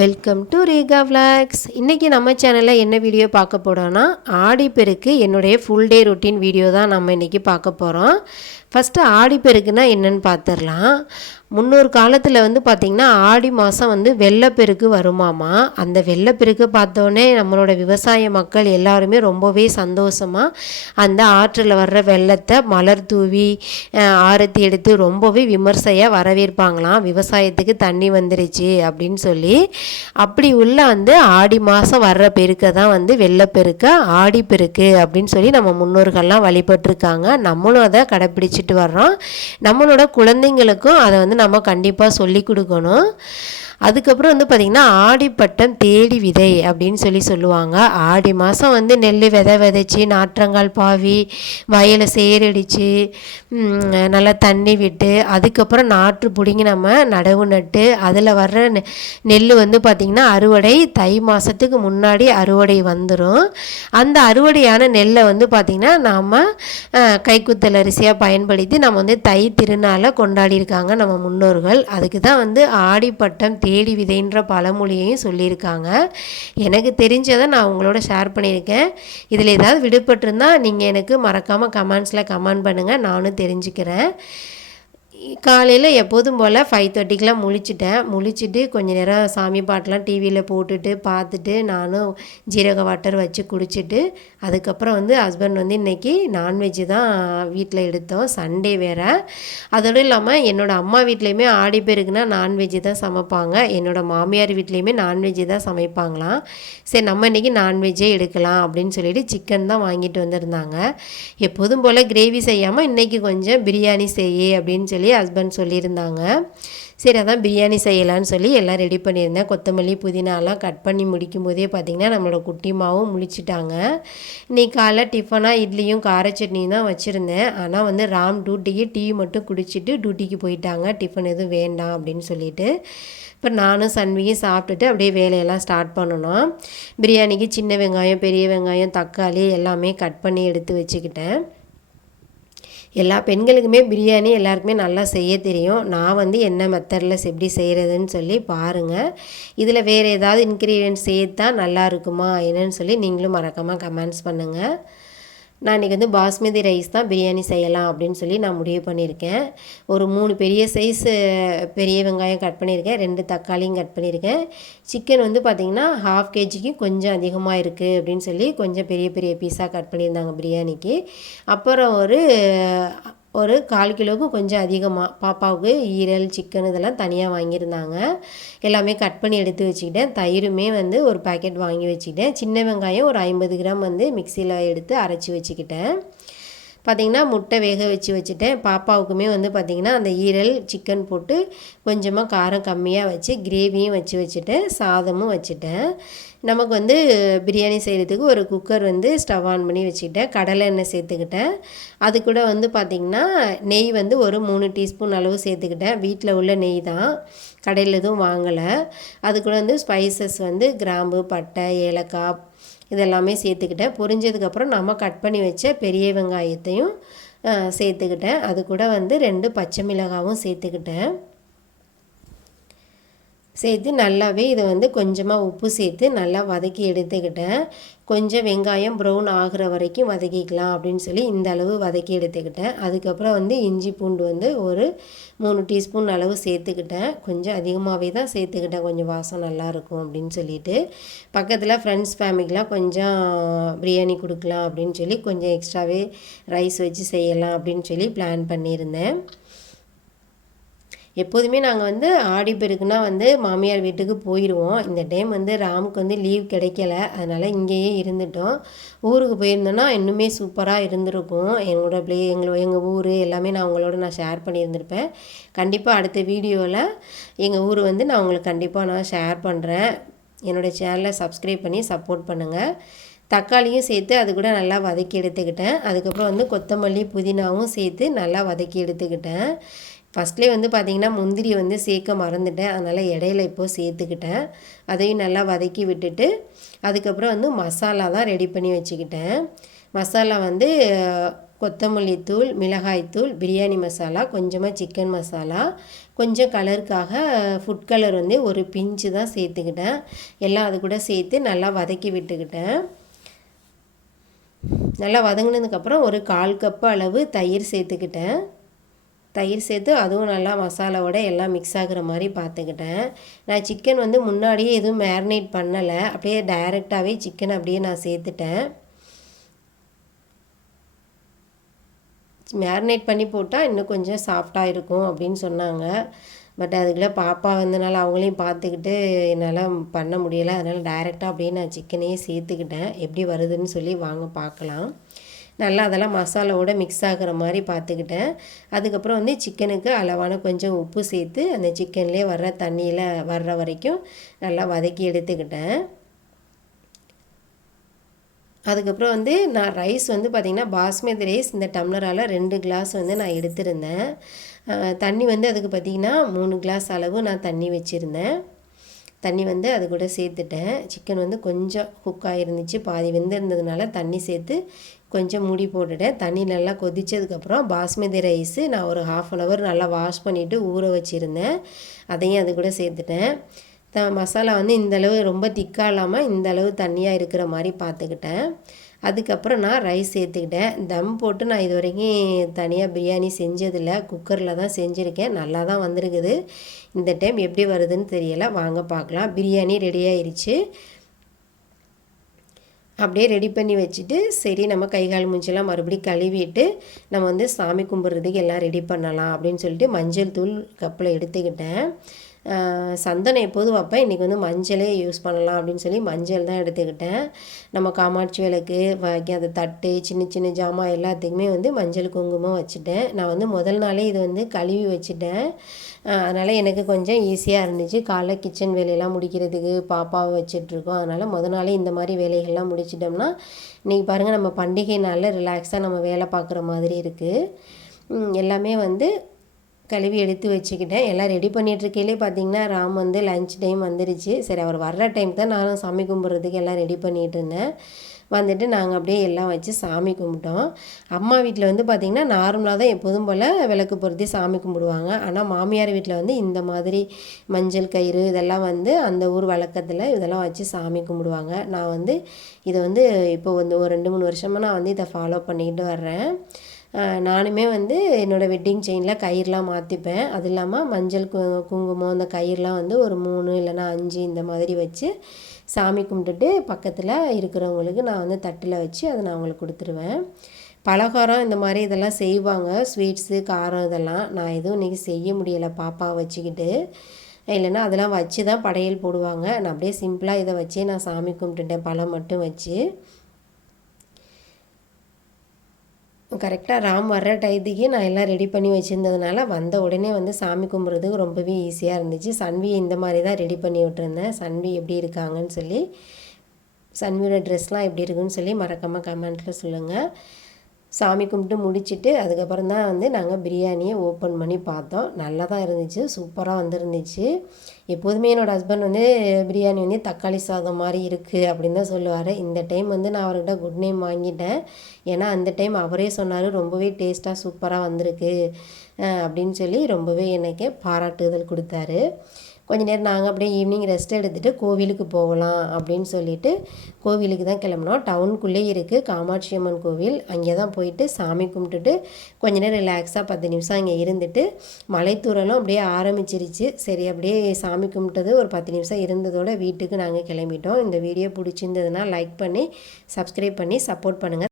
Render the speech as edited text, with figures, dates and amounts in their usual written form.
Welcome to Rekha vlogs. இன்றைக்கி நம்ம சேனலில் என்ன வீடியோ பார்க்க போகிறோன்னா, ஆடிப்பெருக்கு என்னுடைய ஃபுல் டே ரொட்டீன் வீடியோ தான் நம்ம இன்றைக்கி பார்க்க போகிறோம். ஃபஸ்ட்டு ஆடிப்பெருக்குன்னா என்னென்னு பார்த்துடலாம். முன்னொரு காலத்தில் பார்த்திங்கன்னா ஆடி மாதம் வெள்ளப்பெருக்கு வருமாமா. அந்த வெள்ளப்பெருக்கு பார்த்தோன்னே நம்மளோட விவசாய மக்கள் எல்லாருமே ரொம்பவே சந்தோஷமாக அந்த ஆற்றில் வர்ற வெள்ளத்தை மலர் தூவி ஆரத்தி எடுத்து ரொம்பவே விமர்சையாக வரவேற்பாங்களாம். விவசாயத்துக்கு தண்ணி வந்துருச்சு அப்படின்னு சொல்லி. அப்படி உள்ள ஆடி மாதம் வர்ற பெருக்கை தான் வெள்ளப்பெருக்க ஆடிப்பெருக்கு அப்படின்னு சொல்லி நம்ம முன்னோர்கள்லாம் வழிபட்டிருக்காங்க. நம்மளும் அதை கடைப்பிடிச்சிட்டு வர்றோம். நம்மளோட குழந்தைங்களுக்கும் அதை நம்ம கண்டிப்பாக சொல்லி கொடுக்கணும். அதுக்கப்புறம் பார்த்திங்கன்னா ஆடிப்பட்டம் தேடி விதை அப்படின்னு சொல்லுவாங்க. ஆடி மாதம் நெல் விதைச்சி நாற்றங்கால் பாவி வயலை சேரடித்து நல்லா தண்ணி விட்டு அதுக்கப்புறம் நாற்று பிடுங்கி நம்ம நடவு நட்டு அதில் வர்ற நெல் பார்த்திங்கன்னா அறுவடை தை மாதத்துக்கு முன்னாடி அறுவடை வந்துடும். அந்த அறுவடையான நெல்லை பார்த்திங்கன்னா நாம் கைக்குத்தல் அரிசியாக பயன்படுத்தி நம்ம தை திருநாளை கொண்டாடியிருக்காங்க நம்ம முன்னோர்கள். அதுக்கு தான் ஆடிப்பட்டம் தேடி விதைன்ற பழமொழியையும் சொல்லியிருக்காங்க. எனக்கு தெரிஞ்சதை நான் உங்களோட ஷேர் பண்ணியிருக்கேன். இதில் ஏதாவது விடுபட்டிருந்தால் நீங்கள் எனக்கு மறக்காமல் கமெண்ட்ஸில் கமெண்ட் பண்ணுங்கள், நானும் தெரிஞ்சுக்கிறேன். காலையில் எப்போதும் போல் 5:30க்கெலாம் முழிச்சிட்டு கொஞ்சம் நேரம் சாமி பாட்டெலாம் டிவியில் போட்டுட்டு பார்த்துட்டு நானும் ஜீரக வாட்டர் வச்சு குடிச்சிட்டு அதுக்கப்புறம் ஹஸ்பண்ட் இன்றைக்கி நான்வெஜ்ஜு தான் வீட்டில் எடுத்தோம். சண்டே வேறு. அதோடு இல்லாமல் என்னோடய அம்மா வீட்லேயுமே ஆடிப்பெருக்குனா நான்வெஜ்ஜு தான் சமைப்பாங்க. என்னோடய மாமியார் வீட்லேயுமே நான்வெஜ்ஜு தான் சமைப்பாங்களாம். சரி நம்ம இன்றைக்கி நான்வெஜ்ஜே எடுக்கலாம் அப்படின்னு சொல்லிட்டு சிக்கன் தான் வாங்கிட்டு வந்திருந்தாங்க. எப்போதும் போல் கிரேவி செய்யாமல் இன்றைக்கி கொஞ்சம் பிரியாணி செய்ய அப்படின்னு சொல்லி ஹஸ்பண்ட் சொல்லியிருந்தாங்க. சரி அதான் பிரியாணி செய்யலான்னு சொல்லி எல்லாம் ரெடி பண்ணியிருந்தேன். கொத்தமல்லி புதினாலாம் கட் பண்ணி முடிக்கும் போதே பார்த்திங்கன்னா நம்மளோட குட்டிமாவும் முழிச்சிட்டாங்க. இன்றைக்கி காலைல டிஃபனாக இட்லியும் கார சட்னியும் தான் வச்சுருந்தேன். ஆனால் ராம் டியூட்டிக்கு டீ மட்டும் குடிச்சிட்டு டியூட்டிக்கு போயிட்டாங்க. டிஃபன் எதுவும் வேண்டாம் அப்படின்னு சொல்லிட்டு. இப்போ நானும் சன்வியும் சாப்பிட்டுட்டு அப்படியே வேலையெல்லாம் ஸ்டார்ட் பண்ணணும். பிரியாணிக்கு சின்ன வெங்காயம் பெரிய வெங்காயம் தக்காளி எல்லாமே கட் பண்ணி எடுத்து வச்சுக்கிட்டேன். எல்லா பெண்களுக்குமே பிரியாணி எல்லாருக்குமே நல்லா செய்ய தெரியும். நான் என்ன மெத்தடில் எப்படி செய்கிறதுன்னு சொல்லி பாருங்கள். இதில் வேறு ஏதாவது இன்க்ரீடியன்ட்ஸ் சேர்த்தா நல்லா இருக்குமா என்னன்னு சொல்லி நீங்களும் மறக்காமல் கமெண்ட்ஸ் பண்ணுங்கள். நான் இன்றைக்கி பாஸ்மதி ரைஸ் தான் பிரியாணி செய்யலாம் அப்படின்னு சொல்லி நான் முடிவு பண்ணியிருக்கேன். ஒரு 3 பெரிய சைஸு பெரிய வெங்காயம் கட் பண்ணியிருக்கேன், 2 தக்காளியும் கட் பண்ணியிருக்கேன். சிக்கன் பார்த்திங்கன்னா 1/2 kgக்கு கொஞ்சம் அதிகமாக இருக்குது அப்படின்னு சொல்லி கொஞ்சம் பெரிய பெரிய பீஸாக கட் பண்ணியிருந்தாங்க பிரியாணிக்கு. அப்புறம் ஒரு 1/4 கிலோவுக்கும் கொஞ்சம் அதிகமாக பாப்பாவுக்கு ஈரல் சிக்கன் இதெல்லாம் தனியாக வாங்கியிருந்தாங்க. எல்லாமே கட் பண்ணி எடுத்து வச்சுக்கிட்டேன். தயிருமே ஒரு பாக்கெட் வாங்கி வச்சுக்கிட்டேன். சின்ன வெங்காயம் ஒரு 50 கிராம் மிக்சியில் எடுத்து அரைச்சி வச்சுக்கிட்டேன். பார்த்திங்கன்னா முட்டை வேக வச்சுட்டேன். பாப்பாவுக்குமே பார்த்திங்கன்னா அந்த ஈரல் சிக்கன் போட்டு கொஞ்சமாக காரம் கம்மியாக வச்சு கிரேவியும் வச்சுட்டேன். சாதமும் வச்சுட்டேன். நமக்கு பிரியாணி செய்கிறதுக்கு ஒரு குக்கர் ஸ்டவ் ஆன் பண்ணி வச்சுக்கிட்டேன். கடலை எண்ணெய் சேர்த்துக்கிட்டேன். அது கூட பார்த்திங்கன்னா நெய் ஒரு 3 டீஸ்பூன் அளவு சேர்த்துக்கிட்டேன். வீட்டில் உள்ள நெய் தான், கடையில் எதுவும் வாங்கலை. அது கூட ஸ்பைசஸ் கிராம்பு பட்டை ஏலக்காய் இதெல்லாமே சேர்த்துக்கிட்டேன். பொரிஞ்சதுக்கப்புறம் நம்ம கட் பண்ணி வச்ச பெரிய வெங்காயத்தையும் சேர்த்துக்கிட்டேன். அது கூட 2 பச்சை மிளகாவும் சேர்த்துக்கிட்டேன். சேர்த்து நல்லாவே இதை கொஞ்சமாக உப்பு சேர்த்து நல்லா வதக்கி எடுத்துக்கிட்டேன். கொஞ்சம் வெங்காயம் ப்ரௌன் ஆகிற வரைக்கும் வதக்கிக்கலாம் அப்படின்னு சொல்லி இந்த அளவு வதக்கி எடுத்துக்கிட்டேன். அதுக்கப்புறம் இஞ்சி பூண்டு ஒரு 3 டீஸ்பூன் அளவு சேர்த்துக்கிட்டேன். கொஞ்சம் அதிகமாகவே தான் சேர்த்துக்கிட்டேன், கொஞ்சம் வாசம் நல்லாயிருக்கும் அப்படின்னு சொல்லிட்டு. பக்கத்தில் ஃப்ரெண்ட்ஸ் ஃபேமிலிக்கெலாம் கொஞ்சம் பிரியாணி கொடுக்கலாம் அப்படின்னு சொல்லி கொஞ்சம் எக்ஸ்ட்ராவே ரைஸ் வச்சு செய்யலாம் அப்படின்னு சொல்லி பிளான் பண்ணியிருந்தேன். எப்போதுமே நாங்கள் ஆடிப்பெருக்குனா மாமியார் வீட்டுக்கு போயிடுவோம். இந்த டைம் ராமுக்கு லீவ் கிடைக்கல, அதனால் இங்கேயே இருந்துட்டோம். ஊருக்கு போயிருந்தோன்னா இன்னுமே சூப்பராக இருந்திருக்கும். எங்கள் ஊர் எல்லாமே நான் ஷேர் பண்ணியிருந்திருப்பேன். கண்டிப்பாக அடுத்த வீடியோவில் எங்கள் ஊர் நான் உங்களுக்கு கண்டிப்பாக ஷேர் பண்ணுறேன். என்னோடய சேனலை சப்ஸ்கிரைப் பண்ணி சப்போர்ட் பண்ணுங்கள். தக்காளியும் சேர்த்து அது கூட நல்லா வதக்கி எடுத்துக்கிட்டேன். அதுக்கப்புறம் கொத்தமல்லி புதினாவும் சேர்த்து நல்லா வதக்கி எடுத்துக்கிட்டேன். ஃபஸ்ட்லேயே பார்த்திங்கன்னா முந்திரி சேர்க்க மறந்துட்டேன், அதனால் இடையில இப்போது சேர்த்துக்கிட்டேன். அதையும் நல்லா வதக்கி விட்டுட்டு அதுக்கப்புறம் மசாலா தான் ரெடி பண்ணி வச்சுக்கிட்டேன். மசாலா கொத்தமல்லி தூள் மிளகாய் தூள் பிரியாணி மசாலா கொஞ்சமாக சிக்கன் மசாலா கொஞ்சம் கலருக்காக ஃபுட் கலர் வந்து ஒரு பிஞ்சு தான் சேர்த்துக்கிட்டேன். எல்லாம் அது கூட சேர்த்து நல்லா வதக்கி விட்டுக்கிட்டேன். நல்லா வதங்கினதுக்கப்புறம் ஒரு 1/4 கப்பு அளவு தயிர் சேர்த்துக்கிட்டேன். தயிர் சேர்த்து அதுவும் நல்லா மசாலாவோட எல்லாம் மிக்ஸ் ஆகுற மாதிரி பார்த்துக்கிட்டேன். நான் சிக்கன் வந்து முன்னாடியே எதுவும் மேரினேட் பண்ணலை, அப்படியே டைரெக்டாகவே சிக்கன் அப்படியே நான் சேர்த்துட்டேன். மேரினேட் பண்ணி போட்டால் இன்னும் கொஞ்சம் சாஃப்டாக இருக்கும் அப்படின்னு சொன்னாங்க. பட் அதுக்குள்ளே பாப்பா வந்தனால அவங்களையும் பார்த்துக்கிட்டு என்னால் பண்ண முடியலை. அதனால் டைரெக்டாக அப்படியே நான் சிக்கனையே சேர்த்துக்கிட்டேன். எப்படி வருதுன்னு சொல்லி வாங்க பார்க்கலாம். நல்லா அதெல்லாம் மசாலாவோட மிக்ஸ் ஆகிற மாதிரி பார்த்துக்கிட்டேன். அதுக்கப்புறம் வந்து சிக்கனுக்கு அளவான கொஞ்சம் உப்பு சேர்த்து அந்த சிக்கன்லேயே வர்ற தண்ணியில் வர்ற வரைக்கும் நல்லா வதக்கி எடுத்துக்கிட்டேன். அதுக்கப்புறம் வந்து நான் ரைஸ் வந்து பார்த்திங்கன்னா பாஸ்மதி ரைஸ் இந்த டம்ளரால் 2 கிளாஸ் வந்து நான் எடுத்திருந்தேன். தண்ணி வந்து அதுக்கு பார்த்திங்கன்னா 3 கிளாஸ் அளவு நான் தண்ணி வச்சுருந்தேன். தண்ணி வந்து அது கூட சேர்த்துட்டேன். சிக்கன் வந்து கொஞ்சம் குக் ஆகிருந்துச்சு, பாதி வெந்திருந்ததுனால தண்ணி சேர்த்து கொஞ்சம் மூடி போட்டுட்டேன். தண்ணி நல்லா கொதித்ததுக்கப்புறம் பாஸ்மதி ரைஸு நான் ஒரு 1/2 அன் ஹவர் நல்லா வாஷ் பண்ணிவிட்டு ஊற வச்சுருந்தேன். அதையும் அது கூட சேர்த்துட்டேன். மசாலா வந்து இந்தளவு ரொம்ப திக்காக இல்லாமல் இந்தளவு தண்ணியாக இருக்கிற மாதிரி பார்த்துக்கிட்டேன். அதுக்கப்புறம் நான் ரைஸ் சேர்த்துக்கிட்டேன். தம் போட்டு நான் இது வரைக்கும் தனியாக பிரியாணி செஞ்சதில்லை, குக்கரில் தான் செஞ்சுருக்கேன். நல்லா தான் வந்திருக்குது. இந்த டைம் எப்படி வருதுன்னு தெரியலை, வாங்க பார்க்கலாம். பிரியாணி ரெடி ஆயிடுச்சு. அப்படியே ரெடி பண்ணி வச்சுட்டு சரி நம்ம கை கால் மூஞ்செல்லாம் மறுபடியும் கழுவிட்டு நம்ம வந்து சாமி கும்பிட்றதுக்கு எல்லாம் ரெடி பண்ணலாம் அப்படின்னு சொல்லிட்டு மஞ்சள் தூள் கப்பில் எடுத்துக்கிட்டேன். சந்தனம் எப்போதும் வைப்பேன், இன்றைக்கி வந்து மஞ்சளே யூஸ் பண்ணலாம் அப்படின்னு சொல்லி மஞ்சள் தான் எடுத்துக்கிட்டேன். நம்ம காமாட்சி விளக்கு அந்த தட்டு சின்ன சின்ன ஜாமான் எல்லாத்துக்குமே வந்து மஞ்சள் குங்குமம் வச்சுட்டேன். நான் வந்து முதல் நாளே இது வந்து கழுவி வச்சுட்டேன். அதனால் எனக்கு கொஞ்சம் ஈஸியாக இருந்துச்சு. காலைல கிச்சன் வேலையெல்லாம் முடிக்கிறதுக்கு பாப்பாவை வச்சிட்ருக்கோம். அதனால் முதல் நாளே இந்த மாதிரி வேலைகள்லாம் முடிச்சிட்டோம்னா இன்றைக்கி பாருங்கள் நம்ம பண்டிகை நாளில் ரிலாக்ஸாக நம்ம வேலை பார்க்குற மாதிரி இருக்குது. எல்லாமே வந்து கழுவி எடுத்து வச்சுக்கிட்டேன். எல்லாம் ரெடி பண்ணிகிட்ருக்கையிலே பார்த்திங்கன்னா ராம் வந்து லன்ச் டைம் வந்துருச்சு. சரி அவர் வர்ற டைம் தான் நானும் சாமி கும்பிட்றதுக்கு எல்லாம் ரெடி பண்ணிகிட்டு இருந்தேன். வந்துட்டு நாங்கள் அப்படியே எல்லாம் வச்சு சாமி கும்பிட்டோம். அம்மா வீட்டில் வந்து பார்த்திங்கன்னா நார்மலாக தான் எப்போதும் போல் விளக்கு பொருத்தி சாமி கும்பிடுவாங்க. ஆனால் மாமியார் வீட்டில் வந்து இந்த மாதிரி மஞ்சள் கயிறு இதெல்லாம் வந்து அந்த ஊர் வழக்கத்தில் இதெல்லாம் வச்சு சாமி கும்பிடுவாங்க. நான் வந்து இதை வந்து இப்போ வந்து ஒரு 2-3 வருஷமாக நான் வந்து இதை ஃபாலோ பண்ணிக்கிட்டு வர்றேன். நானுமே வந்து என்னோடய வெட்டிங் செயினில் கயிறுலாம் மாற்றிப்பேன். அது இல்லாமல் மஞ்சள் குங்குமம் அந்த கயிறுலாம் வந்து ஒரு 3 இல்லைனா 5 இந்த மாதிரி வச்சு சாமி கும்பிட்டுட்டு பக்கத்தில் இருக்கிறவங்களுக்கு நான் வந்து தட்டில் வச்சு அதை நான் அவங்களுக்கு கொடுத்துருவேன். பலகாரம் இந்த மாதிரி இதெல்லாம் செய்வாங்க, ஸ்வீட்ஸு காரம் இதெல்லாம். நான் எதுவும் இன்றைக்கி செய்ய முடியலை பாப்பாவை வச்சுக்கிட்டு. இல்லைன்னா அதெல்லாம் வச்சு தான் படையல் போடுவாங்க. நான் அப்படியே சிம்பிளாக இதை வச்சே நான் சாமி கும்பிட்டுட்டேன், பழம் மட்டும் வச்சு. கரெக்டாக ராம் வர்ற டயத்துக்கே நான் எல்லாம் ரெடி பண்ணி வச்சுருந்ததுனால வந்த உடனே வந்து சாமி கும்பிட்றதுக்கு ரொம்பவே ஈஸியாக இருந்துச்சு. சன்வியை இந்த மாதிரி தான் ரெடி பண்ணி விட்டுருந்தேன். சன்வி எப்படி இருக்காங்கன்னு சொல்லி, சன்வியோட ட்ரெஸ்லாம் எப்படி இருக்குன்னு சொல்லி மறக்காமல் கமெண்ட்டில் சொல்லுங்கள். சாமி கும்பிட்டு முடிச்சுட்டு அதுக்கப்புறம் தான் வந்து நாங்கள் பிரியாணியை ஓப்பன் பண்ணி பார்த்தோம். நல்லா தான் இருந்துச்சு, சூப்பராக வந்துருந்துச்சு. எப்போதுமே என்னோடய ஹஸ்பண்ட் வந்து பிரியாணி வந்து தக்காளி சாதம் மாதிரி இருக்குது அப்படின்னு தான் சொல்லுவார். இந்த டைம் வந்து நான் அவர்கிட்ட குட் நேம் வாங்கிட்டேன். ஏன்னா அந்த டைம் அவரே சொன்னார் ரொம்பவே டேஸ்ட்டாக சூப்பராக வந்திருக்கு அப்படின்னு சொல்லி ரொம்பவே எனக்கு பாராட்டுதல் கொடுத்தாரு. கொஞ்சம் நேரம் நாங்கள் அப்படியே ஈவினிங் ரெஸ்ட் எடுத்துகிட்டு கோவிலுக்கு போகலாம் அப்படின்னு சொல்லிட்டு கோவிலுக்கு தான் கிளம்பினோம். டவுனுக்குள்ளே இருக்குது காமாட்சி அம்மன் கோவில். அங்கே தான் போயிட்டு சாமி கும்பிட்டுட்டு கொஞ்ச நேரம் ரிலாக்ஸாக 10 நிமிஷம் அங்கே இருந்துட்டு மலைத்தூரலும் அப்படியே ஆரம்பிச்சிருச்சு. சரி அப்படியே சாமி கும்பிட்டது ஒரு 10 நிமிஷம் இருந்ததோடு வீட்டுக்கு நாங்கள் கிளம்பிட்டோம். இந்த வீடியோ பிடிச்சிருந்ததுன்னா லைக் பண்ணி சப்ஸ்கிரைப் பண்ணி சப்போர்ட் பண்ணுங்கள்.